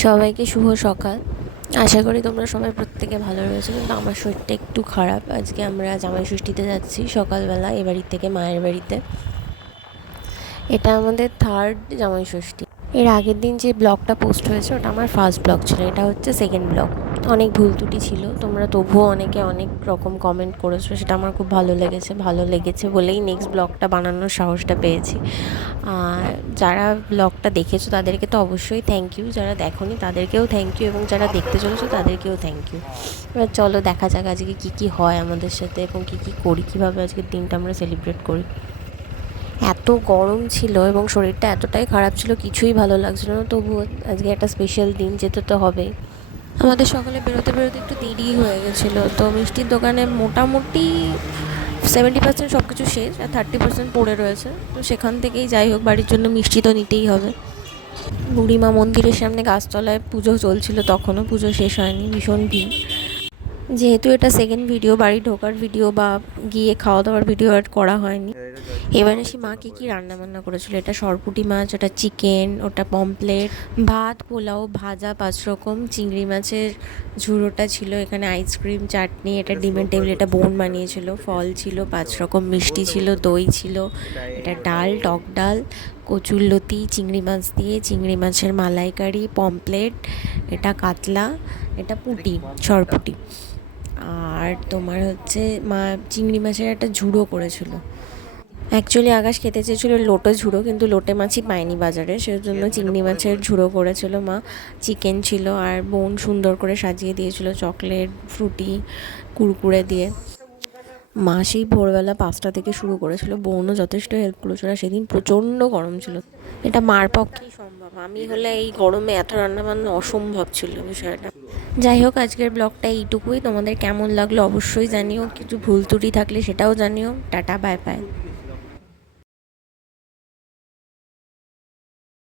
সবাইকে শুভ সকাল। আশা করি তোমরা সবাই প্রত্যেকে ভালো রয়েছে, কিন্তু আমার শরীরটা একটু খারাপ। আজকে আমরা জামাই ষষ্ঠীতে যাচ্ছি সকালবেলা এ বাড়ি থেকে মায়ের বাড়িতে। এটা আমাদের থার্ড জামাই ষষ্ঠী। এর আগের দিন যে ব্লগটা পোস্ট হয়েছে ওটা আমার ফার্স্ট ব্লগ ছিল, এটা হচ্ছে সেকেন্ড ব্লগ। অনেক ভুল ত্রুটি ছিল, তোমরা তবুও অনেকে অনেক রকম কমেন্ট করেছো, সেটা আমার খুব ভালো লেগেছে বলেই নেক্সট ব্লগটা বানানোর সাহসটা পেয়েছি। আর যারা ব্লগটা দেখেছো তাদেরকে তো অবশ্যই থ্যাংক ইউ, যারা দেখোনি তাদেরকেও থ্যাংক ইউ, এবং যারা দেখতে চলেছো তাদেরকেও থ্যাংক ইউ। এবার চলো দেখা যাক আজকে কী হয় আমাদের সাথে এবং কী করি, কীভাবে আজকের দিনটা আমরা সেলিব্রেট করি। এত গরম ছিল এবং শরীরটা এতটাই খারাপ ছিল, কিছুই ভালো লাগছিল না, তবুও আজকে একটা স্পেশাল দিন, যেতে তো হবে। আমাদের সকালে বেরোতে বেরোতে একটু দেরি হয়ে গেছিলো, তো মিষ্টির দোকানে মোটামুটি 70% সব কিছু শেষ, আর 30% পড়ে রয়েছে। তো সেখান থেকেই যাই হোক, বাড়ির জন্য মিষ্টি তো নিতেই হবে। বুড়িমা মন্দিরের সামনে গাছতলায় পুজো চলছিল, তখনও পুজো শেষ হয়নি, ভীষণ ভিড়। যেহেতু এটা সেকেন্ড ভিডিও, বাড়ি ঢোকার ভিডিও বা গিয়ে খাওয়া দাওয়ার ভিডিও আর করা হয়নি। এবার এসে মা কী রান্না বান্না করেছিল, এটা সরপুঁটি মাছ, ওটা চিকেন, ওটা পমপ্লেট, ভাত, পোলাও, ভাজা 5 রকম, চিংড়ি মাছের ঝুড়োটা ছিল, এখানে আইসক্রিম, চাটনি, এটা ডিমের টেবিল, এটা বোন বানিয়েছিল, ফল ছিল 5 রকম, মিষ্টি ছিল, দই ছিল, এটা ডাল, টক ডাল, কচুরলতি, চিংড়ি মাছ দিয়ে, চিংড়ি মাছের মালাইকারি, পমপ্লেট, এটা কাতলা, এটা পুঁটি, সরপুঁটি। আর তোমার হচ্ছে মা চিংড়ি মাছের একটা ঝুড়ো করেছিল। অ্যাকচুয়ালি আকাশ খেতে চেয়েছিলো লোটে ঝুড়ো, কিন্তু লোটে মাছই পায়নি বাজারে, সেজন্য চিংড়ি মাছের ঝুড়ো করেছিল মা। চিকেন ছিল, আর বোন সুন্দর করে সাজিয়ে দিয়েছিল চকলেট, ফ্রুটি, কুরকুরে দিয়ে। মা সেই ভোরবেলা 5টা থেকে শুরু করেছিল, বোনও যথেষ্ট হেল্প করেছিল। আর সেদিন প্রচণ্ড গরম ছিল, এটা মার পক্ষেই সম্ভব, আমি হলে এই গরমে এত রান্নাবান্না অসম্ভব ছিল বিষয়টা। যাই হোক, আজকের ব্লগটা এইটুকুই। তোমাদের কেমন লাগলো অবশ্যই জানিও, কিছু ভুল ত্রুটি থাকলে সেটাও জানিও। Tata, bye bye.